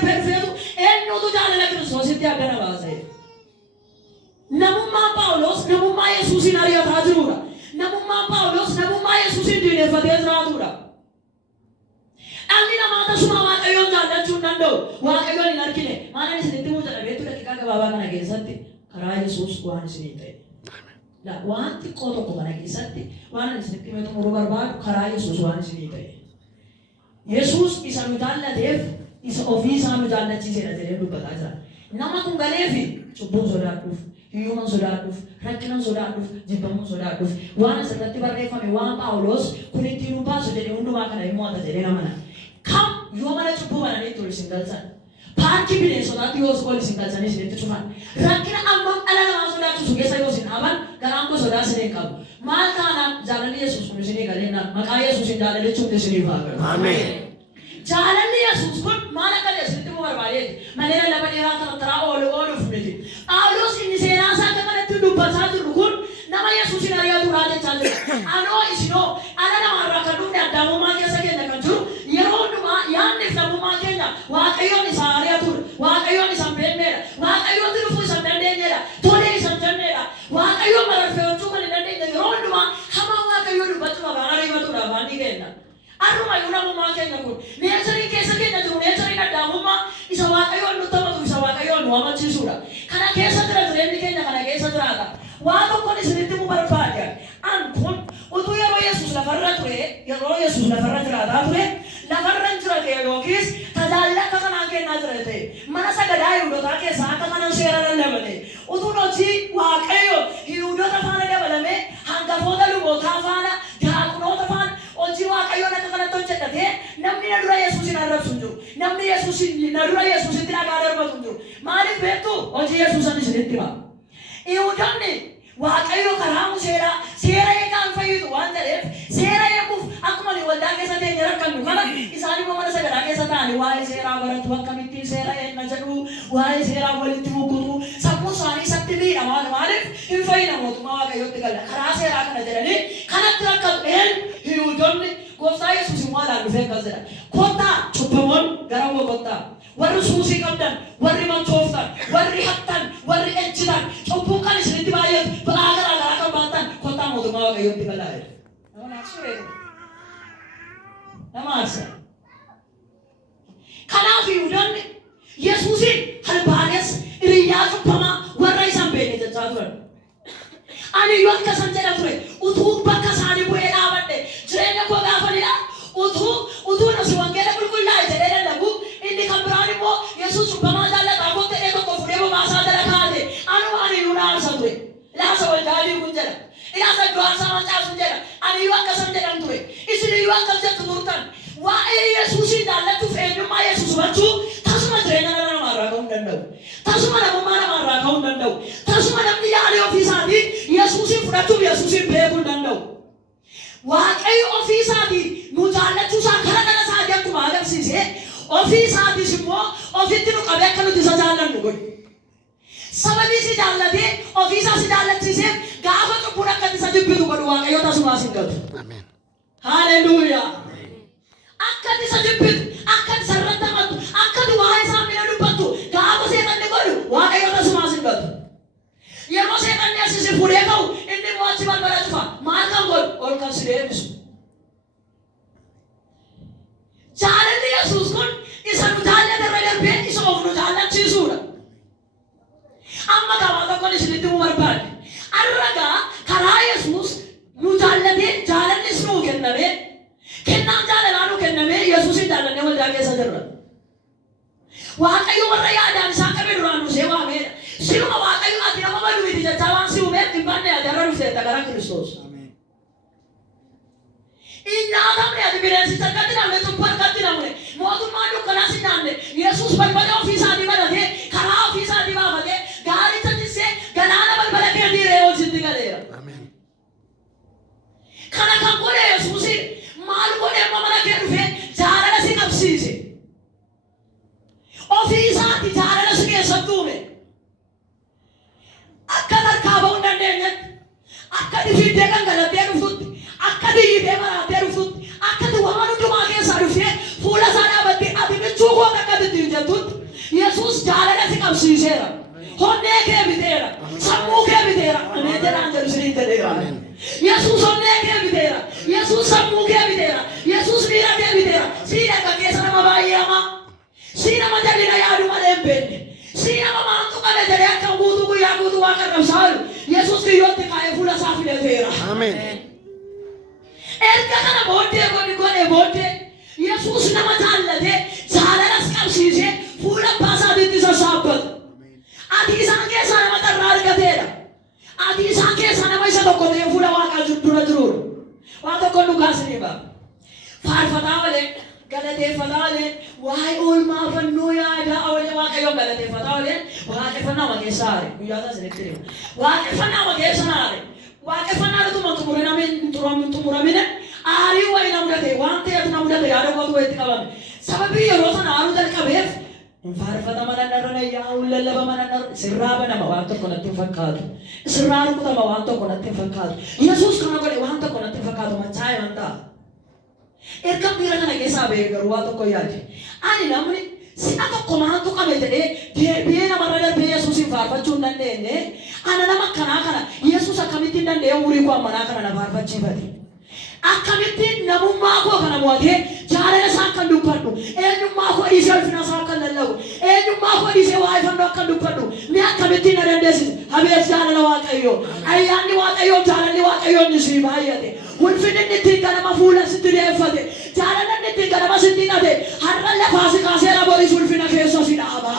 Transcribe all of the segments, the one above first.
perfeetu eenyutu jaalala Kiristoositti akkana baase. Namummaan Phaawulos namummaa Yesuusin ari'ataa jirudha. Namummaan Phaawulos namummaa Yesuusin diineffatee jiraatudha. Dhalli namaa tasuma Waaqayyoon jaallachuu hin danda'u. Waaqayyoon hin argine. Maalaan isinitti himuu jedhameetu daqiiqaa gabaabaa kana keessatti karaa Yesuus waan isinii ta'e. Waan xiqqoo tokko kana keessatti waan isinitti himuu xumuruu barbaadu karaa Yesuus waan isinii ta'e. Yesuus isa nu jaallateef isa ofii isaa nu jaallachiisedha jedhee dubbataa jira. Nama kun galeefi cubbuun sodaadhuuf, hiyyummaan sodaadhuuf, rakkinaan sodaadhuuf, jibbamuun sodaadhuuf waan asirratti barreeffame waan Phaawulos kun ittiin nu baasu jedhee hundumaa kana immoo ata jedhee namana. Kam yoo mana cubbuu bananii turu isin galchan. Paarkii bineensotaatti yoo ol isin galchanii isinitti cufan. Rakkina ammam dhala namaa sodaachisu keessa yoo isin dhaban garaan koo sodaa isin hin qabu. Maal taanaan jaalalli Yesuus kun isinii galeena maqaa Yesuusin jaalachuun isiniif haa galu. Ameen. Jaalalli Yesuus kun maal akka isinitti immoo barbaadeeti. Malee lallaba dheeraa karaa ooluuf miti. Phaawulos inni seenaa isaa akka kanatti dubbataa jiru kun nama Yesuusin ari'atu raajechaa jira. Anoo isinoo ala namaarraa kan dhufne addaamummaa keessa keenya kan jiru yeroo hundumaa yaadniif namummaa keenya Waaqayyoon isa ari'atudha. Waaqayyoon isa beekneedha. Waaqayyoon dhufuu isa dandeenyeedha. Tolee isa jenneedha. Waaqayyoon mararfeeffachuu kan hin dandeenye yeroo hundumaa hamaa Waaqayyoon dubbachuu afaan ariifatudha afaan ni kenna. Arruma yoo namummaa keenya kun neecharii keessa keenya jiru neechariin addaamummaa isa Waaqayyoon nu taphatu isa Waaqayyoon nu amachiisudha. Kana keessa jira jireenyi keenya kana keessa jiraata. Waan tokkoon isinitti mu barbaada. An kun utuu yeroo Yesuus lafarra ture yeroo Yesuus lafarra jiraataa ture lafarra jirate yookiis tajaajila akka kanaan kennaa jirate mana sagadaa Yihuudootaa keessaa akka kanaan seera lallabate utuun hojii Waaqayyo Yihuudoota faana dabalamee hangafoota lubootaa faana daakunoota faana hojii Waaqayyoon akka kanatti hojjetatee namni na dura Yesuusin arrabsu hin jiru. Namni na dura Yesuusitti dhagaa darbatu hin jiru. Maaliif beektu hojii Yesuusan isinitti hima. Yihuudoonni Waaqayyo karaa Museedhaa seera eegaan fayyidu waan ta'eef seera eeguuf akkuma waldaa keessa teenye rakkannu kana isaan immoo mana sagadaa keessa ta'anii waa'ee seeraa baratu akkamittiin seera eenna jedhu waa'ee seeraa walitti mukutu sammuu isaanii isatti miidhamaa maaliif hin fayyina mootummaa Waaqayyootti gala karaa seeraa kana jedhanii kanatti rakkatu Yihuudoonni gooftaa Yesuus immoo alaan dhufee akkas jedha kottaa cubbamoon gara koo kottaa warri suusii qabdan warri machooftan warri hattan warri ejjitan cubbuu kan isinitti baay'atu ba'aa garaa garaa kan baatan kottaa mootummaa Waaqayyootti galaa jedha. Nama aarsa. Kanaaf Yihuudoonni Yesuusin halbaanes hiriyyaa cubbamaa warra isaan beekne jechaa turan. Ani yoo akkasan jedha ture utuu bakka isaanii bu'ee dhaabadhe jireenya koo gaafanidha. Utuu nasi wangeela qulqullaa'e jedhee lallabu inni kan biraan immoo Yesuus cubbamaa jaallataa koo ta'ee tokko fuudhee bobaasaa jala kaa'ate anuma ani nuun aarsa ture. Ilaasa waldaalii kun jedha. Ilaasa iddoo aarsaa mancaasu jedha. Ani yoo akkasan jedhan ture. Isin yoo akkas jettu turtan waa'ee Yesuusin jaallachuuf eenyummaa Yesuus hubachuu tasuma jireenya dhala namaarraa ka'uu hin danda'u. Tasuma namummaa namaarraa ka'uu hin danda'u. Tasuma namni yaa'anii ofiisaatii Yesuusin fudhachuuf Yesuusin beekuu hin danda'u. Waaqayyo ofiisaatii nu jaallachuu isaa karaa dhala isaatii akkuma agarsiise ofiisaatis immoo ofitti nu qabee akka nuti isa jaallannu godhe. Sababii si jaallatee ofiisaa si jaallachiiseef gaafa cubbuun akkatti isa jibbitu godhu Waaqayyo tasumaas hin gatu. Haalleluuyaa. Akkatti isa jibbitu akkatti isa irratti amantu akkatti waa'ee isaa miidha dubbattu gaafa seexanni godhu Waaqayyo tasumaas hin gatu. Yeroo seexanni asii si fuudhee ka'u inni immoo achi balbala cufa maal kan godhu ol kan si deebisu. Jaalalli Yesuus kun isa nu jaallate irra darbee isa of nu jaallachiisuudha. Amma gabaa tokkoon isinitti mu barbaade. Arragaa karaa Yesuus nu jaallatee jaalallis nuu kennamee kennaan jaalalaa nuu kennamee Yesuusin jaallannee waldaa keessa jirra. Waaqayyo warra yaadaan isaa qabee duraan nu see waameedha. Siluma Waaqayyo ati nama baduu miti jechaa waan si uumeef dhibbanne ati har'a dhufteetta gara Kiristoos. Innaatamne ati bineensicha akkatti namne cubbuu akkatti namne mootummaa dukkanaa si nyaanne Yesuus balbala ofiisaatii banatee karaa ofiisaatii baafatee gaaricha tissee galaana balbala kee dhiiree ol sitti galeera. Kana kan godhe Yesuusin maal godhe amma mana kee dhufee jaalala si qabsiise. Ofiisaatii jaalala si keessatti uume. Akka tarkaa ba'uu hin dandeenyetti akka dhifiiddee gangalattee dhuftutti akka diyyitee maraatee dhuftutti akkati waan hundumaa keessaa dhuftee fuula isaa dhaabattee ati michuu koo akkatti ittiin jettutti jaalala si qabsiiseera. Honnee kee biteera. Sammuu kee biteera. Ameeteraan jedhu siniin jedheera. Yesuus honnee kee biteera. Yesuus sammuu kee biteera. Yesuus miira kee biteera. Sii dhaqa keessa nama baay'ee hamaa. Sii nama jalina yaadu malee hin beekne. Sii nama maantu qaba jedhee akka guutuu guyyaa guutuu waan qarqabsaalu. Yesuus kiyyootti kaa'ee fuula isaa filateera. Ameen. Erga kana booddee godhe booddee Yesuus nama jaallatee jaalalas qabsiisee fuula abbaa isaatiitti sassaabbatu. Ati isaan keessaa nama xarraa argateedha. Ati isaan keessaa nama isa tokko ta'ee fuula Waaqaa dura jiruudha. Waan tokko nu kaasanii ba'a. Faarfataa malee, galateeffataa malee, waa'ee oolmaa fannoo yaadaa awwalee Waaqayyoon galateeffataa malee, waaqeffannaa ma keessa haare. Guyyaa isaa isinitti hima. Waaqeffannaa ma keessa haare. Waaqeffannaa dhuma xumuramine aarii wayii na mudate waan ta'eef na mudate yaada kootu wayitti qabame. Sababii yeroo sana aaruu jalqabeef faarfata mana narra yaa'u lallaba mana narra sirraa banama waan tokko natti hin fakkaatu. Sirraa rukutama waan tokko natti hin fakkaatu. Yesuus kana godhe waan tokko natti hin fakkaatu machaa'e waan ta'a. Erga miira kana keessaa ba'ee garuu waan tokko yaade. Ani namni si'a tokko maantu qabe jedhee deebi'ee namarra darbee Yesuusin faarfachuu hin dandeenye. Ana nama akkanaa kana Yesuus akkamitti hin danda'e umurii koo ammanaa kana na faarfachiifate. Akkamitti namummaa koo kana mo'atee jaalala isaa kan dubbadhu. Eenyummaa koo dhiisee ulfina isaa kan lallabu. Eenyummaa koo dhiisee waa'ee fannoo kan dubbadhu. Ni akkamitti na dandeessise. Habees jaalala Waaqayyoo. Ayyaanni Waaqayyoo jaalalli Waaqayyoo ni sii baay'ate. Ulfinni inni ittiin ganama fuula sitti deeffate. Jaalala inni ittiin ganama sitti hidhate. Har'a lafaa si kaaseera boris ulfina keessa si dhaaba.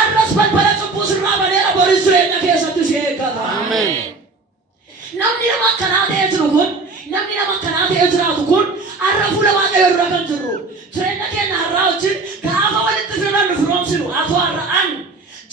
Arras balbala cubbuu sirraa baneera boris jireenya keessatti si eeggata. Namni nama akkanaa ta'ee jiru kun namni nama akkanaa ta'ee jiraatu kun har'a fuula Waaqayyoo dura kan jirru. Jireenya keenya har'aa wajjin gaafa walitti firannu firoomsinu atoo har'aan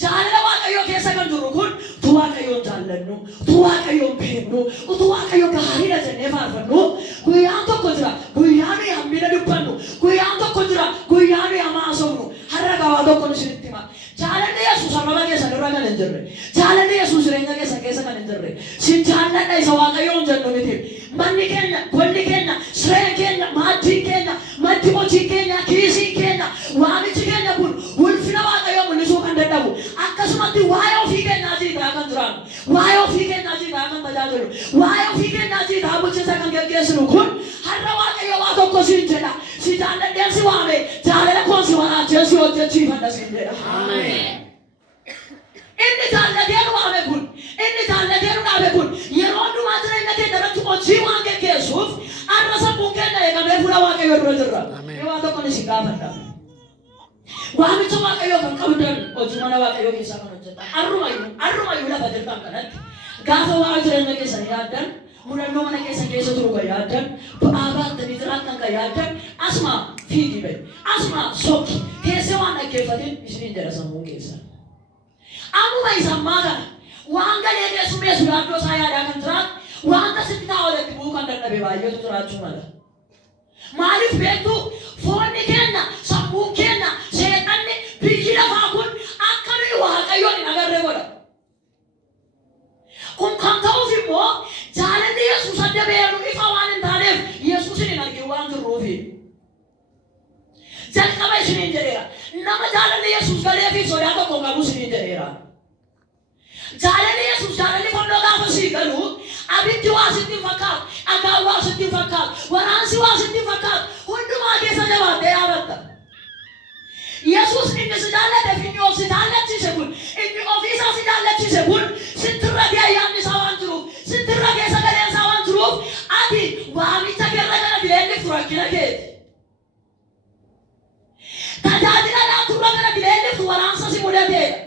jaalala Waaqayyoo keessa kan jirru kun utuu Waaqayyoon jaallannu, utuu Waaqayyoon beeknu, utuu Waaqayyo gaariidha jennee faarfannu guyyaan tokko jira guyyaa nuyi hammina dubbannu guyyaan tokko jira guyyaa nuyi hamaa haasofnu har'a gabaa tokko nu isinitti hima. Jaalalli Yesuus arraba keessan irra kan hin jirre. Jaalalli Yesuus jireenya keessan keessa kan hin jirre. Sin jaalladha isa Waaqayyoon jennu miti. Manni keenya, golli keenya, sireen keenya, maaddii keenya, maddi hojii keenya, kiisii keenya, waamichi keenya kun ulfina Waaqayyoo mul'isuu kan dadhabu. Akkasumatti waa'ee ofii keenyaatii ta'aa kan jiraannu. Waa'ee ofii keenyaatii ta'aa kan tajaajilu. Waa'ee ofii keenyaatii ta'aa bulchiinsa kan gaggeessinu kun har'a Waaqayyo waa tokko siin jedha. Si jaalladheen si waame jaalala koon si waraachee si hojjechiifadha siin jedha. Inni jaallatee nu waame kun, inni jaallatee nu dhaabe kun yeroo hundumaa jireenya keenya irratti hojii waan gaggeessuuf har'a sammuun keenya eegamee fuula Waaqayyoo dura jirra. Waan tokko ni si gaafadha. Waamicha Waaqayyoo kan qabdan hojii mana Waaqayyoo keessaa kan hojjetan. Arrumayyuu lafa jirtan kanatti gaafa waa jireenya keessan yaaddan mudannoo mana keessa jiru kan yaaddan bu'aa baattanii jiraattan kan yaaddan asuma fiigi bahe asuma sokki keessee waan dhaggeeffatin isiniin jedha sammuu keessa. Ammuma isammaa kana waan galee keessummeessu yaaddoo isaa yaadaa kan jiraatu wanta sitti taa'u walitti bu'uu kan dadhabe baay'eetu jiraachuu mala. Maaliif beektu foonni keenya sammuu keenya seexanni biyyi lafaa kun akka nuyi Waaqayyoon hin agarre godha. Kun kan ta'uuf immoo jaalalli Yesuus adda beenu ifa waan hin taaneef Yesuusin hin argin waan jirruufi. Jalqaba isiniin jedheera. Nama jaalalli Yesuus galeefi sodaa tokko qabu isiniin jedheera. Jaalalli Yesuus jaalalli fannoo gaafa sii galu abiddi waa sitti hin fakkaatu, dhagaan waa sitti hin fakkaatu, waraansi waa sitti hin fakkaatu, hundumaa keessa jabaattee yaabatta. Yesuus inni si jaallate fi inni of si jaallachiise kun, inni ofiisaa si jaallachiise kun sittirra kee ayyaanni isaa waan jiruuf, sittirra kee sagaleen isaa waan jiruuf ati waamicha keerra kana dileenniif rakkina keeti. Tajaajila laaturra kana dileenniif waraansa si mudateedha.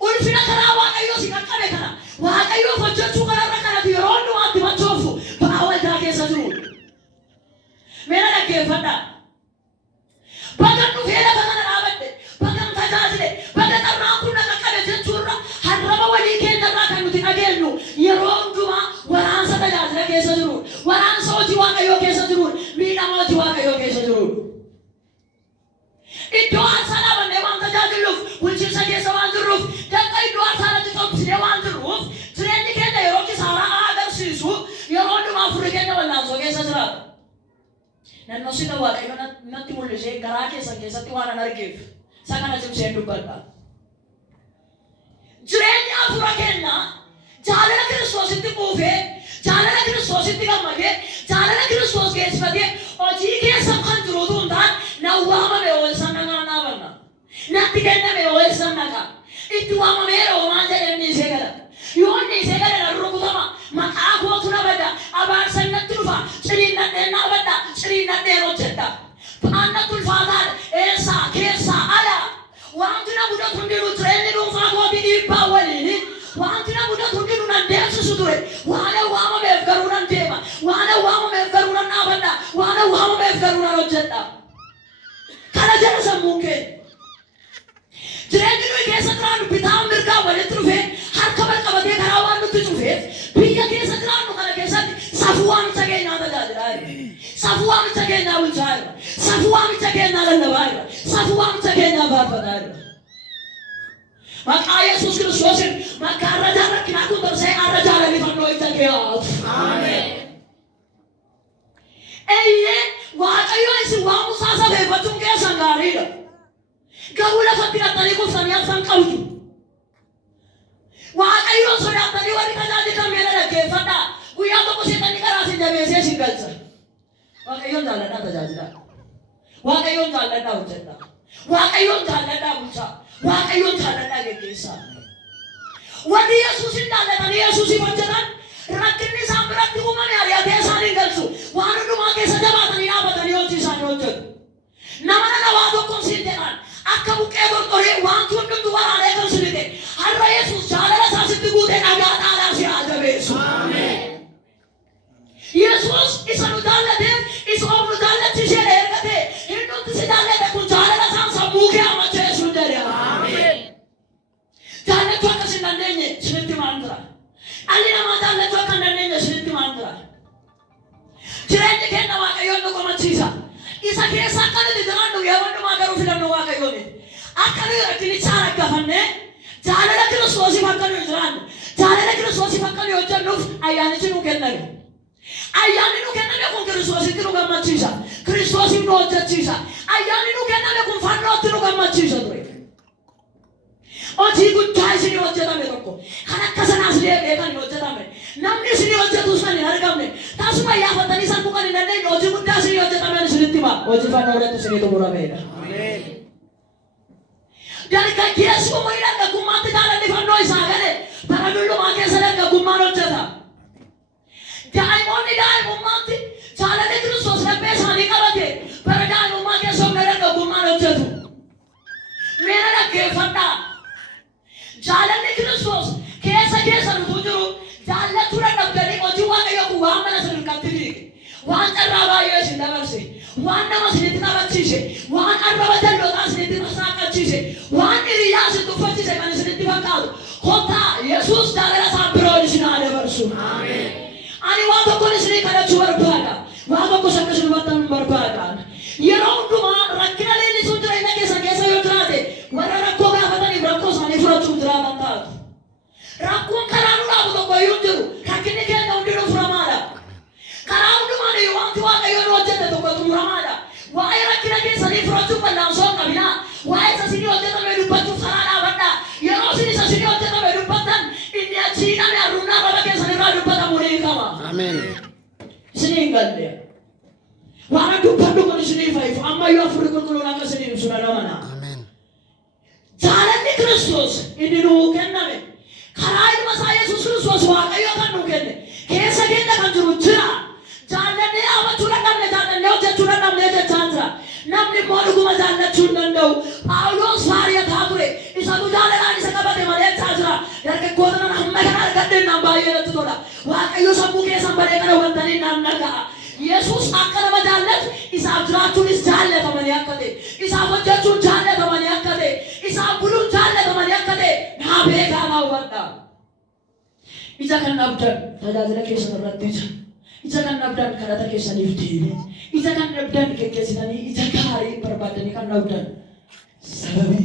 Ulfina karaa Waaqayyoo si qaqqabe kana Waaqayyoof hojjechuu kanarra kanatti yeroo hundumaatti machooftu ba'aa waldaa keessa jiru. Meena dhaggeeffadha. Bagan dhufee lafa kana dhaabadhe, bagan tajaajile, baga carraan kun na qaqqabe jechuurra harraba walii keenyarraa kan nuti dhageenyu yeroo hundumaa waraansa tajaajila keessa jiru, waraansa hojii Waaqayyoo keessa jiru, miidhama hojii Waaqayyoo keessa jiru. Iddoo aarsaa dhaabannee waan tajaajiluuf, bulchiinsa keessa waan jirruuf, danqa iddoo aarsaatti qophiisinee waan jirruuf, jireenyi keenya yeroo kisaaraa agarsiisu, yeroo hundumaa furri keenya wallaansoo keessa jiraata. Naannoo sida Waaqayyo natti mul'isa. ishee garaa keessatti waan an argeef isa kana cimseen dubbadha. Jireenya hafuura kennaa jaalala Kiristoositti quufee jaalala Kiristoositti gammadee jaalala Kiristoos geessifatee hojii keessa kan jiru utuu hin taane na waamame oolsan nagaa naabanna. Natti kenname oolsan nagaa. Itti waamameera oomaan jedhanii ishee gala. Yoo inni ishee gala na rukutama maqaa kootu na bada abaarsan natti dhufa ciriinnadheen na badda ciriinnadheen hojjedha. Paanna tulfaataadha eessaa keessaa alaa wanti na mudatu hundinuu jireenyi dhuunfaa kootii dhiibbaa waliin wanti na mudatu hundinuu nan deemsisu ture waan waamameef garuu nan deema waan waamameef garuu nan dhaabadha waan waamameef garuu nan hojjedha. Kana jedha sammuun keenya. Jireenyi nuyi keessa jiraannu bitaa mirgaa walitti dhufee harka wal qabatee karaa waan nutti cufeef biyya keessa jiraannu kana keessatti safuu waamicha keenyaa tajaajilaa jira. Safuu waamicha keenyaa bulchaa jira. Safuu waamicha keenyaa lallabaa jira. Safuu waamicha keenyaa faarfataa jira. Maqaa Yesuus Kiristoosiin maqaa arrajaa rakkinaa kun tarsee arrajaa lalifannoo ija kee haatu. Ameen. Eeyyee Waaqayyo isin waamusaa safeeffachuun keessan gaariidha. Garuu lafatti dhattanii kuftanii afaan qabdu. Waaqayyoon sodaatanii warri tajaajilan meela dhaggeeffadhaa. Guyyaa tokko seexanni karaa isin jabeessee isin galcha. Waaqayyoon jaalladhaa tajaajilaa. Waaqayyoon jaalladhaa hojjedhaa. Waaqayyoon jaalladhaa bulchaa. Waaqayyoon jaalladhaa geggeessaa. Warri Yesuusin jaallatanii Yesuusiif hojjetan rakkinni isaan biratti uumame ari'atee isaanii galchu. Waan hundumaa keessa jabaatanii dhaabatanii hojii isaanii hojjetu. Nama waa tokkoon siin jedhaan akka buqqee qorqoree wanti hundumtu waraanee kan sinite har'a Yesuus jaalala isaa sitti guutee dhagaadhaadhaan si haa jabeessu. Yesuus isa nu jaallateef isa of nu jaallachiisee ergatee hinduutti si jaallate kun jaalala isaan sammuu kee amacheessu jedhe. Jaallachuu akka sin dandeenye sinitti maan jira. Dhalli namaa jaallachuu akka hin dandeenye sinitti maan jira. Jireenyi keenya Waaqayyoon nu komachiisa. Isa keessa akka nuti jiraannu yeroo hundumaa garuu filannoo Waaqayyooni. Akka nuyi rakkinichaa rakkafannee jaalala Kiristoosiif akka nuyi jiraannu jaalala Kiristoosiif akka nuyi hojjennuuf ayyaanichi nu kenname. Ayyaanni nu kenname kun Kiristoositti nu gammachiisa. Kiristoosiif nu hojjechiisa. Ayyaanni nu kenname kun fannootti nu gammachiisa ture. Hojii guddaa isinii hojjetame tokko kan akka sanaas deebi'ee kan hin hojjetame namni isinii hojjetus kan hin argamne tasuma yaafatanii sammuu kan hin dandeenye hojii guddaa isinii hojjetame isinitti hima. Hojii fannoo irratti isinii xumurameedha. Dargaggeessi umurii dargaggummaatti jaalalli fannoo isaa gale bara dullummaa keessa dargaggummaan hojjeta. Daa'imoonni daa'imummaatti jaalalli Kiristoos laphee isaanii qabate bara daa'imummaa keessa humna dargaggummaan hojjetu. Meena dhaggeeffadhaa. Jaalalli Kiristoos keessa nutu jiru jaallachuu dadhabdanii hojii Waaqayyoo kun waan mana sadarkaatti fiige waan carraa baay'ee isin dabarse waan nama isinitti taphachiise waan arraba jal'ootaa isinitti saaqachiise waan hiriyaa isin tuffachiise kan isinitti fakkaatu kottaa Yesuus jaalala isaa biroon isin haa dabarsu. Ani waan tokkoon isinii kadhachuu barbaada. Waan tokkos akka isin hubattan barbaada. Yeroo hundumaa rakkina leellisuun jireenya keessa yoo jiraate warra rakkoo gaafataniif rakkoo isaanii furachuu jiraatan taatu. Rakkoon karaa nu dhaabu tokko iyyuu jiru. Rakkinni keenya hundinuu furamaadha. Karaa hundumaan iyyuu wanti Waaqayyoon nu hojjete tokko xumuramaadha. Waa'ee rakkina keessanii furachuuf bal'aansoo qabinaa. Waa'ee isa isinii hojjetame dubbachuuf karaa dhaabadhaa. Yeroo isin isa isinii hojjetame dubbattan inni achi hidhame arruunaa raba keessanirraa dubbatamu ni qaba. Ameen. Isinii hin galle. Waan dubbadhu kun isinii faayifu ammayyuu afurri qulqulluun akka isinii ibsu dhala. Jaalalli Kiristoos inni nuu kenname karaa ilma isaa Yesuus Kiristoos Waaqayyo kan nuu kenne keessa keenya kan jiru jira. Jaalladhee dhaabachuu dadhabne jaalladhee hojjechuu dadhabnee jechaa jira. Namni immoo dhuguma jaallachuu hin danda'u. Phaawulos faariyataa ture. Isatu jaalalaan isa qabate malee jechaa jira. Dargaggoota nana hamma kana argadheen naan baay'ee natti tola. Waaqayyo sammuu keessan badee kana wantanii naan dhaga'a. Yesuus akka nama jaallatu isaaf jiraachuunis jaallatamanii akka ta'e isaaf hojjechuun jaallatamanii akka ta'e isaaf buluun jaallatamanii akka ta'e naa beekaa naa hubadhaa. Ija kan dhabdan tajaajila keessan irratti ija kan dhabdan kadhata keessaniif deebiin ija kan dhabdan geggeessitanii ija gaarii barbaadanii kan dhabdan sababii